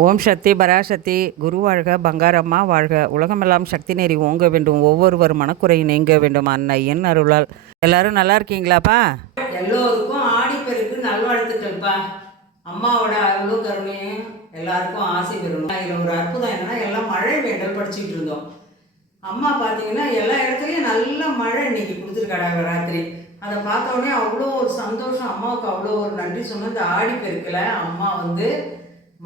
ஓம் சக்தி பராசக்தி குரு வாழ்க பங்காரம்மா வாழ்க உலகமெல்லாம் சக்தி நெறி ஓங்க வேண்டும் ஒவ்வொருவர் மனக்குறை நீங்க வேண்டும் அன்னையின் அருளால். எல்லாரும் நல்லா இருக்கீங்களாப்பா? எல்லோருக்கும் ஆடிப்பெருக்கு நல்வாழ்த்துக்கள்ப்பா. அம்மாவோட அருளும் கருணையும் எல்லாருக்கும் ஆசை பெறணும். இதில் ஒரு அற்புதம் என்னன்னா, எல்லாம் மழை வேண்டல் படிச்சுட்டு இருந்தோம். அம்மா பார்த்தீங்கன்னா எல்லா இடத்துலையும் நல்ல மழை இன்னைக்கு கொடுத்துருக்காடா ராத்திரி. அதை பார்த்த உடனே அவ்வளோ ஒரு சந்தோஷம். அம்மாவுக்கு அவ்வளோ ஒரு நன்றி சொன்ன இந்த ஆடிப்பெருக்கில் அம்மா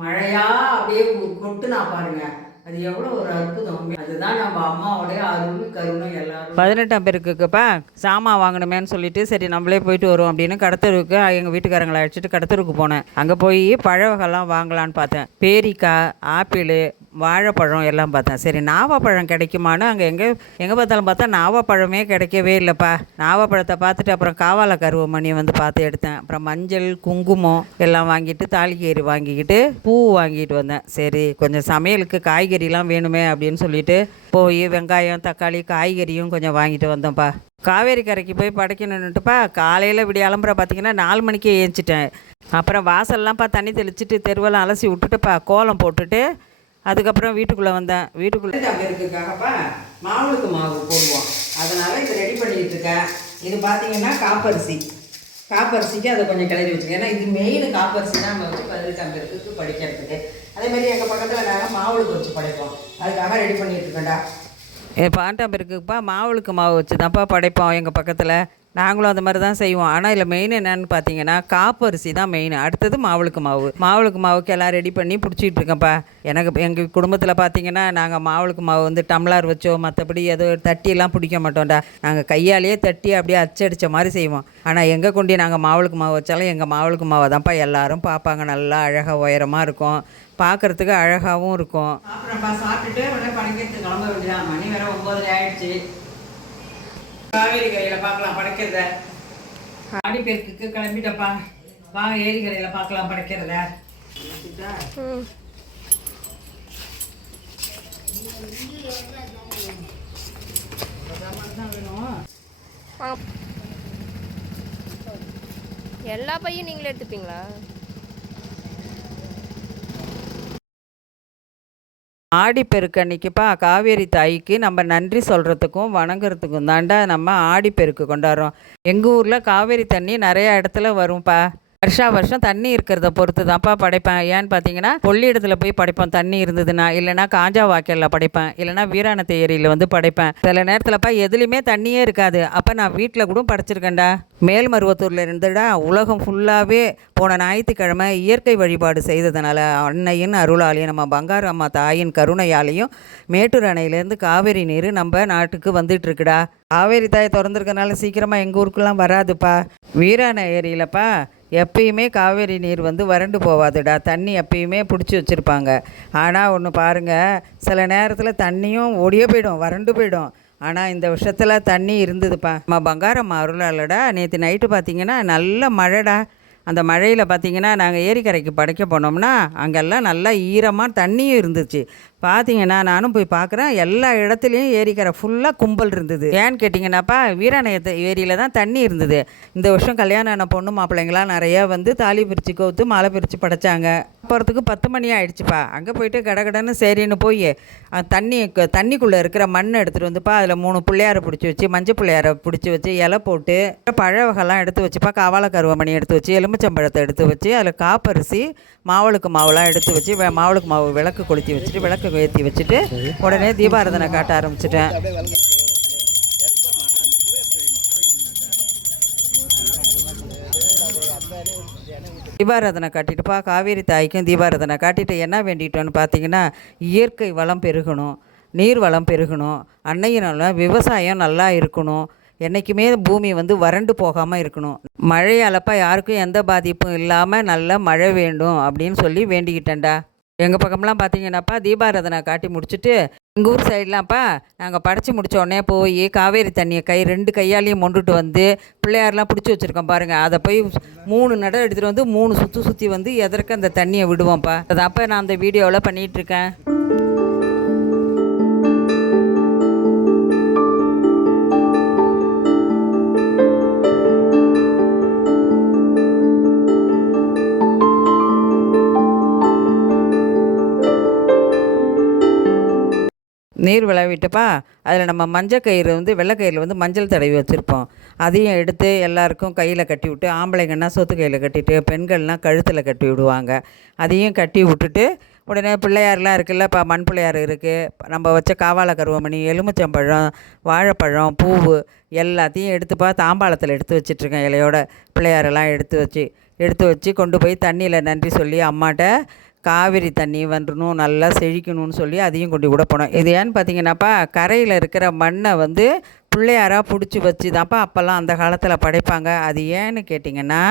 மழையா அப்படியே கொட்டுனா பாருங்க, அது எவ்வளோ ஒரு அற்புதம். அதுதான் நம்ம அம்மாவோடைய அருள் கருணை. எல்லாரும் 18ஆம் பேருக்குப்பா சாமான் வாங்கணுமேன்னு சொல்லிட்டு சரி நம்மளே போயிட்டு வரும் அப்படின்னு கடத்தருக்கு எங்கள் வீட்டுக்காரங்களை அழைச்சிட்டு கடத்தருக்கு போனேன். அங்கே போய் பழ வகைலாம் வாங்கலான்னு பார்த்தேன். பேரிக்காய், ஆப்பிள், வாழைப்பழம் எல்லாம் பார்த்தேன். சரி நாவப்பழம் கிடைக்குமான்னு அங்கே எங்கே பார்த்தாலும் பார்த்தா நாவப்பழமே கிடைக்கவே இல்லைப்பா. நாவப்பழத்தை பார்த்துட்டு அப்புறம் காவால கருவமணி பார்த்து எடுத்தேன். அப்புறம் மஞ்சள், குங்குமம் எல்லாம் வாங்கிட்டு தாளிக்கீரை வாங்கிக்கிட்டு பூ வாங்கிட்டு வந்தேன். சரி கொஞ்சம் சமையலுக்கு காய்கறிலாம் வேணுமே அப்படின்னு சொல்லிட்டு போய் வெங்காயம், தக்காளி, காய்கறியும் கொஞ்சம் வாங்கிட்டு வந்தோம்ப்பா. காவேரி கரைக்கு போய் படைக்கணுன்னுட்டுப்பா காலையில் விடிய அலம்புற பார்த்தீங்கன்னா 4 மணிக்கே ஏஞ்சிட்டேன். அப்புறம் வாசல்லாம் தண்ணி தெளிச்சிட்டு தெருவெல்லாம் அலசி விட்டுட்டுப்பா கோலம் போட்டுட்டு அதுக்கப்புறம் வீட்டுக்குள்ளே வந்தேன். வீட்டுக்குள்ளே இருக்கிறதுக்காகப்பா மாவுளுக்கு மாவு போடுவோம். அதனால் இது ரெடி பண்ணிகிட்டு இருக்கேன். இது பார்த்தீங்கன்னா காப்பரிசிக்கு அதை கொஞ்சம் கிளறி வச்சுக்கேன். ஏன்னா இது மெயின் காப்பரிசி தான் நம்ம வச்சு 18ஆம் பேருக்கு படிக்கிறதுக்கு. அதேமாதிரி எங்கள் பக்கத்தில் நாங்கள் மாவுளுக்கு வச்சு படைப்போம். அதுக்காக ரெடி பண்ணிகிட்டு இருக்கேன்டா. 18ஆம் பேருக்குப்பா மாவுளுக்கு மாவு வச்சு தான்ப்பா படைப்போம் எங்கள் பக்கத்தில். நாங்களும் அந்த மாதிரி தான் செய்வோம். ஆனால் இதில் மெயின் என்னென்னு பார்த்தீங்கன்னா காப்பரிசி தான் மெயின். அடுத்தது மாவுளுக்கு மாவுக்கு எல்லாம் ரெடி பண்ணி பிடிச்சிட்டு இருக்கேன்ப்பா. எங்கள் குடும்பத்தில் பார்த்தீங்கன்னா நாங்கள் மாவுளுக்கு மாவு டம்ளார் வச்சோம், மற்றபடி ஏதோ தட்டியெல்லாம் பிடிக்க மாட்டோம்டா. நாங்கள் கையாலேயே தட்டி அப்படியே அச்சடித்த மாதிரி செய்வோம். ஆனால் எங்கே கொண்டு நாங்கள் மாவுளுக்கு மாவு வச்சாலும் எங்கள் மாவுளுக்கு மாவை தான்ப்பா எல்லோரும் பார்ப்பாங்க. நல்லா அழகாக உயரமாக இருக்கும், பார்க்குறதுக்கு அழகாகவும் இருக்கும். அப்புறம்ப்பா சாப்பிட்டுட்டு உடனே படைக்கிறதுக்கு கிளம்ப வேண்டியதான். மணி வேறு 9 ஆகிடுச்சு. காவேரி கரையில் பார்க்கலாம் படைக்கிறத. ஆடிப்பெருக்குக்கு கிளம்பிட்டப்பா. வாங்க ஏரி கரையில் பார்க்கலாம் படைக்கிறத. எல்லா பையும் நீங்களே எடுத்துப்பீங்களா? ஆடிப்பெருக்கு அன்னைக்குப்பா காவேரி தாய்க்கு நம்ம நன்றி சொல்கிறதுக்கும் வணங்குறதுக்கும் தாண்டா நம்ம ஆடிப்பெருக்கு கொண்டாடுறோம். எங்கள் ஊரில் காவேரி தண்ணி நிறையா இடத்துல வரும்ப்பா. வருஷம் தண்ணி இருக்கிறத பொறுத்து தான்ப்பா படைப்பேன். ஏன்னு பார்த்தீங்கன்னா கொள்ளிடத்தில் போய் படைப்பேன் தண்ணி இருந்ததுன்னா, இல்லைனா காஞ்சா வாய்க்காலில் படைப்பேன், இல்லைனா வீராணத்து ஏரியில் படைப்பேன். சில நேரத்தில்ப்பா எதுலேயுமே தண்ணியே இருக்காது. அப்போ நான் வீட்டில் கூட படைச்சிருக்கேன்டா. மேல்மருவத்தூரில் இருந்துடா உலகம் ஃபுல்லாகவே போன ஞாயிற்றுக்கிழமை இயற்கை வழிபாடு செய்ததுனால அன்னையின் அருளாலையும் நம்ம பங்காரு அம்மா தாயின் கருணையாலையும் மேட்டூர் அணையிலேருந்து காவேரி நீர் நம்ம நாட்டுக்கு வந்துட்டுருக்குடா. காவேரி தாயை திறந்துருக்கனால சீக்கிரமாக எங்கள் ஊருக்குலாம் வராதுப்பா. வீராண ஏரியிலப்பா எப்பயுமே காவேரி நீர் வறண்டு போவாதுடா. தண்ணி எப்பயுமே பிடிச்சி வச்சுருப்பாங்க. ஆனால் ஒன்று பாருங்கள், சில நேரத்தில் தண்ணியும் ஓடியே போயிடும், வறண்டு போயிடும். ஆனால் இந்த வருஷத்தில் தண்ணி இருந்ததுப்பா. நம்ம பங்காரம்மா அருளாலடா நேற்று நைட்டு பார்த்திங்கன்னா நல்ல மழைடா. அந்த மழையில் பார்த்திங்கன்னா நாங்கள் ஏரிக்கரைக்கு படைக்க போனோம்னா அங்கெல்லாம் நல்லா ஈரமாக தண்ணியும் இருந்துச்சு. பார்த்தீங்கன்னா நானும் போய் பார்க்குறேன், எல்லா இடத்துலையும் ஏரிக்கரை ஃபுல்லாக கும்பல் இருந்தது. ஏன்னு கேட்டிங்கன்னாப்பா வீராணயத்தை ஏரியில் தான் தண்ணி இருந்தது. இந்த வருஷம் கல்யாணம் ஆன பொண்ணு மாப்பிள்ளைங்களாம் நிறையா தாலி பிரித்து கோத்து மாலை பிரித்து படைச்சாங்க. போகிறதுக்கு 10 மணி ஆகிடுச்சுப்பா. அங்கே போயிட்டு கடகடன்னு சரின்னு போய் தண்ணிக்குள்ளே இருக்கிற மண் எடுத்துகிட்டு அதில் 3 பிள்ளையாரை பிடிச்சி வச்சு, மஞ்சள் பிள்ளையாரை பிடிச்சி வச்சு, இலை போட்டு பழ வகைலாம் எடுத்து வச்சுப்பா. காவால கருவமணி எடுத்து வச்சு, எலுமிச்சம்பழத்தை எடுத்து வச்சு, அதில் காப்பரிசி மாவுளுக்கு மாவுலாம் எடுத்து வச்சு மாவுளுக்கு மாவு விளக்கு கொளுத்தி வச்சுட்டு விளக்கு ஏற்றி வச்சுட்டு உடனே தீபாராதனை காட்ட ஆரம்பிச்சிட்டேன். தீபாராதனை காட்டிட்டுப்பா காவேரி தாய்க்கும் தீபாராதனை காட்டிட்டு என்ன வேண்டிட்டோன்னு பார்த்தீங்கன்னா இயற்கை வளம் பெருகணும், நீர் வளம் பெருகணும், அன்னையினால விவசாயம் நல்லா இருக்கணும், என்றைக்குமே பூமி வறண்டு போகாமல் இருக்கணும், மழையாலப்பா யாருக்கும் எந்த பாதிப்பும் இல்லாமல் நல்ல மழை வேண்டும் அப்படின்னு சொல்லி வேண்டிக்கிட்டேன்டா. எங்கள் பக்கம்லாம் பார்த்தீங்கன்னாப்பா தீபாராதனை காட்டி முடிச்சுட்டு எங்கள் ஊர் சைட்லாம்ப்பா நாங்கள் படைச்சி முடித்த உடனே போய் காவேரி தண்ணியை 2 கையாலையும் மொண்டுட்டு பிள்ளையாரெலாம் பிடிச்சி வச்சுருக்கோம் பாருங்கள். அதை போய் 3 நடை எடுத்துகிட்டு 3 சுற்றி எதற்கு அந்த தண்ணியை விடுவோம்ப்பா. அதான்ப்பா நான் அந்த வீடியோவில் பண்ணிகிட்ருக்கேன். நீர் விளைவிட்டுப்பா அதில் நம்ம மஞ்சள் கயிறு வந்து வெள்ளைக்கயிறில் வந்து மஞ்சள் தடவி வச்சுருப்போம். அதையும் எடுத்து எல்லாருக்கும் கையில் கட்டி விட்டு, ஆம்பளைங்கன்னா சொத்து கையில் கட்டிட்டு, பெண்கள்னால் கழுத்தில் கட்டி விடுவாங்க. அதையும் கட்டி விட்டுட்டு உடனே பிள்ளையார்லாம் இருக்குல்லப்பா, மண் பிள்ளையார் இருக்குது, நம்ம வச்ச காவால கருவமணி, எலுமிச்சம்பழம், வாழைப்பழம், பூவு எல்லாத்தையும் எடுத்துப்பா தாம்பாளத்தில் எடுத்து வச்சிட்ருக்கேன். இலையோட பிள்ளையாரெல்லாம் எடுத்து வச்சு கொண்டு போய் தண்ணியில் நன்றி சொல்லி அம்மாட்ட காவிரி தண்ணி வந்துடணும், நல்லா செழிக்கணும்னு சொல்லி அதையும் கொண்டு கூட போனோம். இது ஏன்னு பார்த்தீங்கன்னாப்பா, கரையில் இருக்கிற மண்ணை வந்து பிள்ளையாராக பிடிச்சி வச்சு தான்ப்பா அப்போல்லாம் அந்த காலத்தில் படைப்பாங்க. அது ஏன்னு கேட்டிங்கன்னா,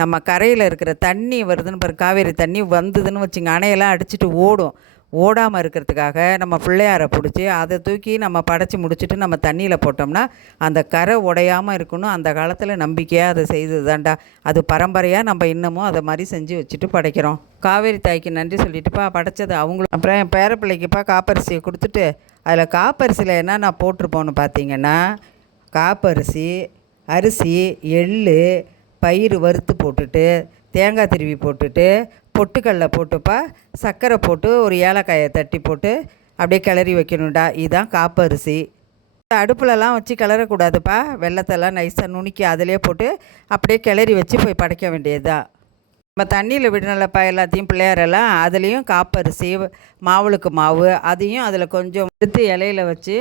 நம்ம கரையில் இருக்கிற தண்ணி வருதுன்னு பாரு, காவேரி தண்ணி வந்ததுன்னு வச்சுங்க, அணையெல்லாம் அடிச்சுட்டு ஓடாமல் இருக்கிறதுக்காக நம்ம பிள்ளையாரை பிடிச்சி அதை தூக்கி நம்ம படைச்சி முடிச்சுட்டு நம்ம தண்ணியில் போட்டோம்னா அந்த கரை உடையாமல் இருக்கணும். அந்த காலத்தில் நம்பிக்கையாக அதை செய்தது தான்டா. அது பரம்பரையாக நம்ம இன்னமும் அதை மாதிரி செஞ்சு வச்சுட்டு படைக்கிறோம். காவேரி தாய்க்கு நன்றி சொல்லிட்டுப்பா படைச்சது அவங்களும். அப்புறம் என் பேரப்பிள்ளைக்குப்பா காப்பரிசியை கொடுத்துட்டு, அதில் காப்பரிசியில் என்னென்ன போட்டிருப்போன்னு பார்த்தீங்கன்னா, காப்பரிசி, அரிசி, எள், பயிறு வறுத்து போட்டுட்டு, தேங்காய் திருவி போட்டுட்டு, பொட்டுக்கடலை போட்டுப்பா, சர்க்கரை போட்டு ஒரு ஏலக்காயை தட்டி போட்டு அப்படியே கிளறி வைக்கணும்டா. இதுதான் காப்பரிசி. அடுப்புலலாம் வச்சு கிளறக்கூடாதுப்பா. வெல்லத்தெல்லாம் நைஸாக நுணுக்கி அதிலே போட்டு அப்படியே கிளறி வச்சு போய் படைக்க வேண்டியது தான். நம்ம தண்ணியில் விடணும்லப்பா எல்லாத்தையும் பிள்ளையாரெல்லாம். அதுலேயும் காப்பரிசி, மாவுளுக்கு மாவு, அதையும் அதில் கொஞ்சம் எடுத்து இலையில வச்சு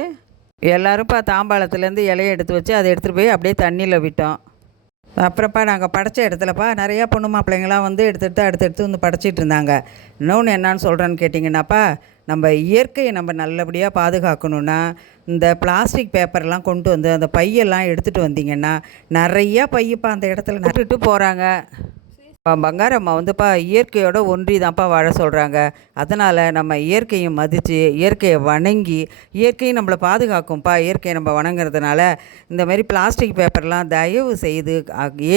எல்லோரும்ப்பா தாம்பாளத்துலேருந்து இலையை எடுத்து வச்சு அதை எடுத்துகிட்டு போய் அப்படியே தண்ணியில் விட்டோம். அப்புறப்பா நாங்கள் படைச்ச இடத்துலப்பா நிறையா பொண்ணு மாப்பிள்ளைங்களாம் வந்து அடுத்தடுத்து வந்து படைச்சிட்டு இருந்தாங்க. இன்னொன்று என்னான்னு சொல்கிறேன்னு கேட்டிங்கன்னாப்பா, நம்ம இயற்கையை நம்ம நல்லபடியாக பாதுகாக்கணுன்னா இந்த பிளாஸ்டிக் பேப்பர்லாம் கொண்டு வந்து அந்த பையெல்லாம் எடுத்துகிட்டு வந்தீங்கன்னா நிறையா பையப்பா அந்த இடத்துல நட்டுட்டு போகிறாங்க. பங்காரம்மா வந்துப்பா இயற்கையோட ஒன்றி தான்ப்பா வாழ சொல்கிறாங்க. அதனால் நம்ம இயற்கையை மதித்து இயற்கையை வணங்கி, இயற்கையும் நம்மளை பாதுகாக்கும்ப்பா. இயற்கையை நம்ம வணங்குறதுனால இந்தமாரி பிளாஸ்டிக் பேப்பர்லாம் தயவு செய்து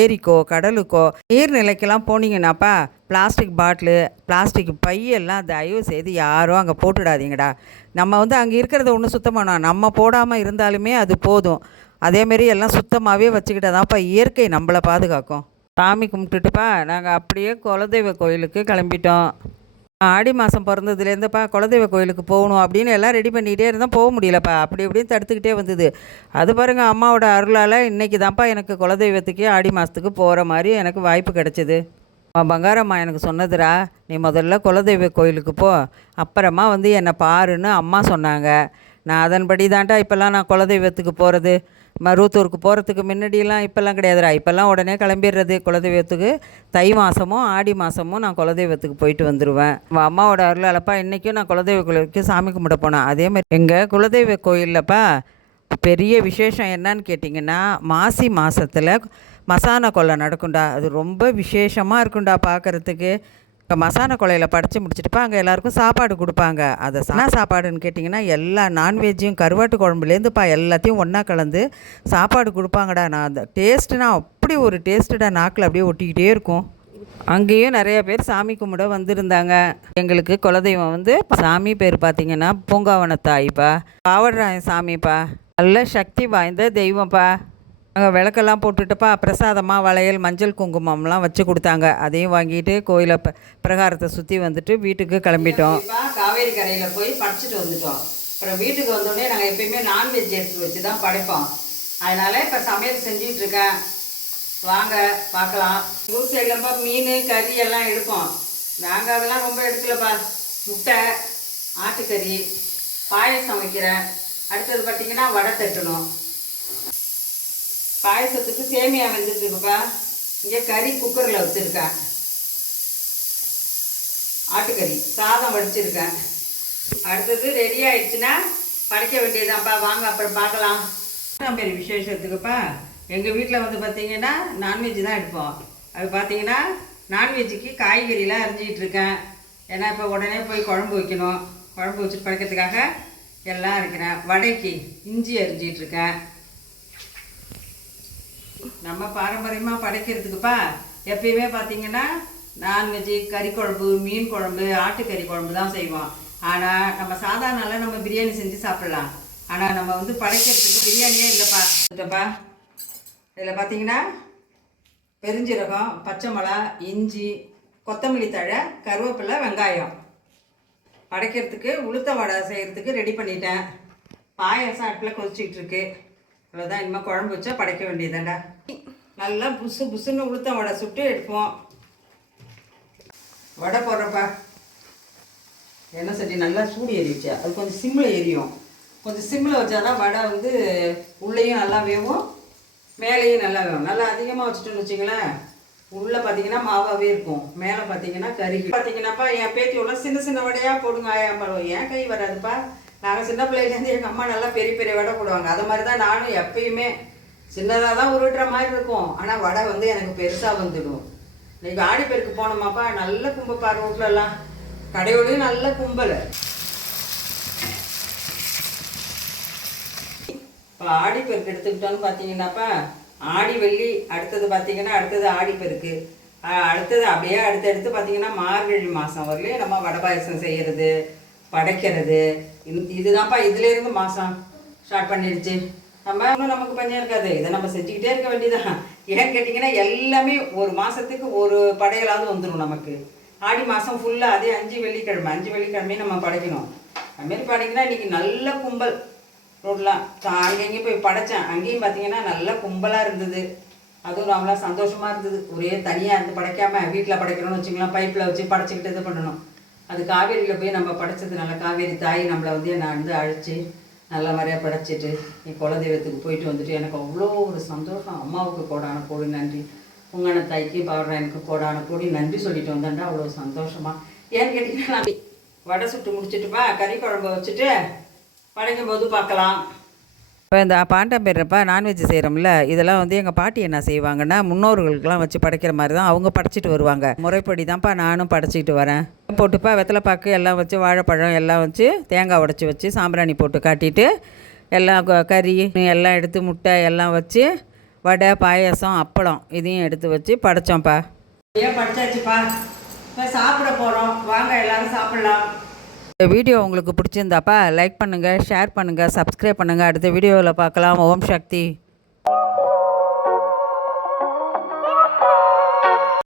ஏரிக்கோ கடலுக்கோ நீர்நிலைக்கெல்லாம் போனீங்கன்னாப்பா பிளாஸ்டிக் பாட்டிலு, பிளாஸ்டிக் பையெல்லாம் தயவு செய்து யாரும் அங்கே போட்டுடாதீங்கடா. நம்ம வந்து அங்கே இருக்கிறத ஒன்றும் சுத்தம் பண்ணோம், நம்ம போடாமல் இருந்தாலுமே அது போதும். அதேமாரி எல்லாம் சுத்தமாகவே வச்சுக்கிட்டாதான்ப்பா இயற்கை நம்மளை பாதுகாக்கும். சாமி கும்பிட்டுட்டுப்பா நாங்கள் அப்படியே குலதெய்வ கோயிலுக்கு கிளம்பிட்டோம். ஆடி மாதம் பிறந்ததுலேருந்துப்பா குலதெய்வ கோயிலுக்கு போகணும் அப்படின்னு எல்லாம் ரெடி பண்ணிக்கிட்டே இருந்தால் போக முடியலப்பா. அப்படி இப்படின்னு தடுத்துக்கிட்டே வந்தது. அது பாருங்கள், அம்மாவோட அருளால் இன்றைக்கி தான்ப்பா எனக்கு குலதெய்வத்துக்கே ஆடி மாதத்துக்கு போகிற மாதிரி எனக்கு வாய்ப்பு கிடச்சிது. பங்காரம்மா எனக்கு சொன்னதுடா, நீ முதல்ல குலதெய்வ கோயிலுக்கு போ, அப்புறமா வந்து என்னை பாருன்னு அம்மா சொன்னாங்க. நான் அதன்படி தான்டா இப்போல்லாம் நான் குலதெய்வத்துக்கு போகிறது. மருவத்தூருக்கு போகிறதுக்கு முன்னாடியெல்லாம் இப்போல்லாம் கிடையாதுடா. இப்போல்லாம் உடனே கிளம்பிடுறது குலதெய்வத்துக்கு. தை மாதமும் ஆடி மாதமும் நான் குலதெய்வத்துக்கு போயிட்டு வந்துடுவேன். அம்மாவோட அருளாலப்பா இன்றைக்கும் நான் குலதெய்வ கோயிலுக்கு சாமி கும்பிட போனேன். அதேமாதிரி எங்கள் குலதெய்வ கோயில்லப்பா பெரிய விசேஷம் என்னன்னு கேட்டிங்கன்னா, மாசி மாதத்தில் மசான கொள்ளை நடக்கும்டா. அது ரொம்ப விசேஷமாக இருக்கும்டா பார்க்குறதுக்கு. இப்போ மசான கொள்ளையில் படைச்சி முடிச்சுட்டுப்பா அங்கே எல்லாேருக்கும் சாப்பாடு கொடுப்பாங்க. அதை என்ன சாப்பாடுன்னு கேட்டிங்கன்னா, எல்லா நான்வெஜ்ஜையும் கருவாட்டு குழம்புலேருந்துப்பா எல்லாத்தையும் ஒன்றா கலந்து சாப்பாடு கொடுப்பாங்கடா. நான் அந்த டேஸ்ட்டுனா அப்படி ஒரு டேஸ்ட்டுடா, நாக்கில் அப்படியே ஒட்டிக்கிட்டே இருக்கும். அங்கேயும் நிறைய பேர் சாமி கும்பிட வந்திருந்தாங்க. எங்களுக்கு குலதெய்வம் வந்து சாமி பேர் பார்த்திங்கன்னா பூங்காவன தாய்ப்பா, பாவடராயன் சாமிப்பா. நல்ல சக்தி வாய்ந்த தெய்வம்ப்பா. அங்கே விளக்கெல்லாம் போட்டுட்டுப்பா பிரசாதமாக வளையல், மஞ்சள், குங்குமம்லாம் வச்சு கொடுத்தாங்க. அதையும் வாங்கிட்டு கோயிலை பிரகாரத்தை சுற்றி வந்துட்டு வீட்டுக்கு கிளம்பிட்டோம். காவேரி கரையில் போய் படைச்சிட்டு வந்துட்டோம். அப்புறம் வீட்டுக்கு வந்தோடனே நாங்கள் எப்பயுமே நான்வெஜ் எடுத்து வச்சு தான் படைப்போம். அதனால் இப்போ சமையல் செஞ்சிகிட்ருக்கேன், வாங்க பார்க்கலாம். ஊர் சைட்லப்பா மீன் கறி எல்லாம் எடுப்போம். நாங்கள் அதெல்லாம் ரொம்ப எடுக்கலப்பா. முட்டை, ஆட்டுக்கறி, பாயசம் வைக்கிறேன். அடுத்தது பார்த்திங்கன்னா வடை தட்டணும். பாயசத்துக்கு சேமியா வெந்துட்டுருக்குப்பா. இங்கே கறி குக்கரில் வச்சுருக்கேன். ஆட்டுக்கறி சாதம் வடிச்சிருக்கேன். அடுத்தது ரெடி ஆகிடுச்சுன்னா படைக்க வேண்டியதான்ப்பா. வாங்க அப்புறம் பார்க்கலாம். பெரிய விசேஷத்துக்குப்பா எங்கள் வீட்டில் வந்து பார்த்திங்கன்னா நான்வெஜ் தான் எடுப்போம். அது பார்த்திங்கன்னா நான்வெஜ்ஜுக்கு காய்கறிலாம் அரிஞ்சிக்கிட்ருக்கேன். ஏன்னா இப்போ உடனே போய் குழம்பு வைக்கணும். குழம்பு வச்சுட்டு படைக்கிறதுக்காக எல்லாம் இருக்கிறேன். வடைக்கு இஞ்சி அரிஞ்சிகிட்ருக்கேன். நம்ம பாரம்பரியமாக படைக்கிறதுக்குப்பா எப்பயுமே பார்த்திங்கன்னா நான்வெஜ்ஜு, கறி குழம்பு, மீன் குழம்பு, ஆட்டுக்கறி குழம்பு தான் செய்வோம். ஆனால் நம்ம சாதாரண நம்ம பிரியாணி செஞ்சு சாப்பிட்லாம். ஆனால் நம்ம வந்து படைக்கிறதுக்கு பிரியாணியே இல்லைப்பா. இதில் பார்த்திங்கன்னா பெருஞ்சீரகம், பச்சை மிளகா, இஞ்சி, கொத்தமல்லி தழை, கருவேப்பிலை, வெங்காயம் படைக்கிறதுக்கு உளுத்த வடை செய்கிறதுக்கு ரெடி பண்ணிட்டேன். பாயாசம் அடுப்பில் கொதிச்சிக்கிட்டு இருக்கு. அவ்வளோதான், இனிமேல் குழம்பு வச்சா படைக்க வேண்டியதாண்டா. நல்லா புசு புசுன்னு உளுத்த வடை சுட்டு எடுப்போம். வடை போடுறப்பா எண்ணெய் சட்டி நல்லா சூடு ஏறிடுச்சு. அது கொஞ்சம் சிம்மில் எரியும். கொஞ்சம் சிம்மில் வச்சா தான் வடை வந்து உள்ளேயும் நல்லா வேகும், மேலேயும் நல்லா வேகும். நல்லா அதிகமாக வச்சுட்டோன்னு வச்சிங்களேன், உள்ளே பார்த்தீங்கன்னா மாவாகவே இருக்கும், மேலே பார்த்தீங்கன்னா கறி. பார்த்தீங்கன்னாப்பா என் பேத்தி உள்ள சின்ன சின்ன வடையாக போடுங்க ஆயாம்பழம். ஏன் கை வராதுப்பா? நாங்கள் சின்ன பிள்ளைலேருந்து எங்கள் அம்மா நல்லா பெரிய பெரிய வடை போடுவாங்க. அது மாதிரி தான் நானும் எப்பயுமே சின்னதாக தான் உருட்டுற மாதிரி இருக்கும். ஆனால் வடை வந்து எனக்கு பெருசாக வந்துடும். இன்றைக்கி ஆடிப்பெருக்கு போனோமாப்பா, நல்ல கும்பப்பா ரோட்லலாம், கடையோடையும் நல்ல கும்பல். இப்போ ஆடிப்பெருக்கு எடுத்துக்கிட்டோன்னு பார்த்தீங்கன்னாப்பா, ஆடி வெள்ளி அடுத்தது பார்த்தீங்கன்னா அடுத்தது ஆடிப்பெருக்கு, அடுத்தது அப்படியே அடுத்தடுத்து பார்த்தீங்கன்னா மார்கழி மாதம் வரலையும் நம்ம வடை பாயசம் செய்கிறது, படைக்கிறது. இதுதான்ப்பா இதுலேருந்து மாதம் ஸ்டார்ட் பண்ணிடுச்சு. நம்ம இன்னும் நமக்கு பஞ்சம் இருக்காது, இதை நம்ம செஞ்சுக்கிட்டே இருக்க வேண்டியதான். ஏன்னு கேட்டிங்கன்னா எல்லாமே ஒரு மாதத்துக்கு ஒரு படையலாவது வந்துடும் நமக்கு. ஆடி மாதம் ஃபுல்லாக அதே 5 வெள்ளிக்கிழமையும் நம்ம படைக்கணும். அதுமாரி படைக்கினா இன்றைக்கி நல்ல கும்பல் ரோட்லாம். அங்கேயும் போய் படைத்தேன், அங்கேயும் பார்த்தீங்கன்னா நல்ல கும்பலாக இருந்தது. அதுவும் நம்மளாம் சந்தோஷமாக இருந்தது. ஒரே தனியாக இருந்து படைக்காமல் வீட்டில் படைக்கிறோன்னு வச்சுக்கலாம், பைப்பில் வச்சு படைச்சிக்கிட்டு இது பண்ணணும். அது காவேரியில் போய் நம்ம படைச்சதுனால காவேரி தாய் நம்மளை வந்து என்னை வந்து அழைச்சி நல்ல மாதிரியாக படைச்சிட்டு என் குலதெய்வத்துக்கு போயிட்டு வந்துட்டு எனக்கு அவ்வளோ ஒரு சந்தோஷம். அம்மாவுக்கு கோடான கோடி நன்றி, உங்கன தாய்க்கு பாடுற எனக்கு கோடான கோடி நன்றி சொல்லிட்டு வந்தேன்டா. அவ்வளோ சந்தோஷமாக. ஏன்னு கேட்டிங்கன்னா நான் வடை சுட்டு முடிச்சுட்டுப்பா கறி குழம்பு வச்சுட்டு படைக்கும் போது பார்க்கலாம். இப்போ இந்த பாண்டம்பேர்ப்பா நான்வெஜ் செய்கிறோம்ல, இதெல்லாம் வந்து எங்கள் பாட்டி என்ன செய்வாங்கன்னா முன்னோர்களுக்கெல்லாம் வச்சு படைக்கிற மாதிரி தான் அவங்க படைச்சிட்டு வருவாங்க. முறைப்படி தான்ப்பா நானும் படைச்சிக்கிட்டு வரேன். போட்டுப்பா வெத்தலைப்பாக்கு எல்லாம் வச்சு வாழைப்பழம் எல்லாம் வச்சு தேங்காய் உடச்சி வச்சு சாம்பிராணி போட்டு காட்டிட்டு எல்லாம் கறி எல்லாம் எடுத்து முட்டை எல்லாம் வச்சு வடை பாயாசம் அப்பளம் இதையும் எடுத்து வச்சு படைச்சோம்ப்பா. ஏன் படைச்சாச்சுப்பா, இப்போ சாப்பிட போகிறோம், வாங்க எல்லோரும் சாப்பிட்லாம். இந்த வீடியோ உங்களுக்கு பிடிச்சிருந்தாப்பா லைக் பண்ணுங்கள், ஷேர் பண்ணுங்கள், சப்ஸ்கிரைப் பண்ணுங்கள். அடுத்த வீடியோவில் பார்க்கலாம். ஓம் சக்தி.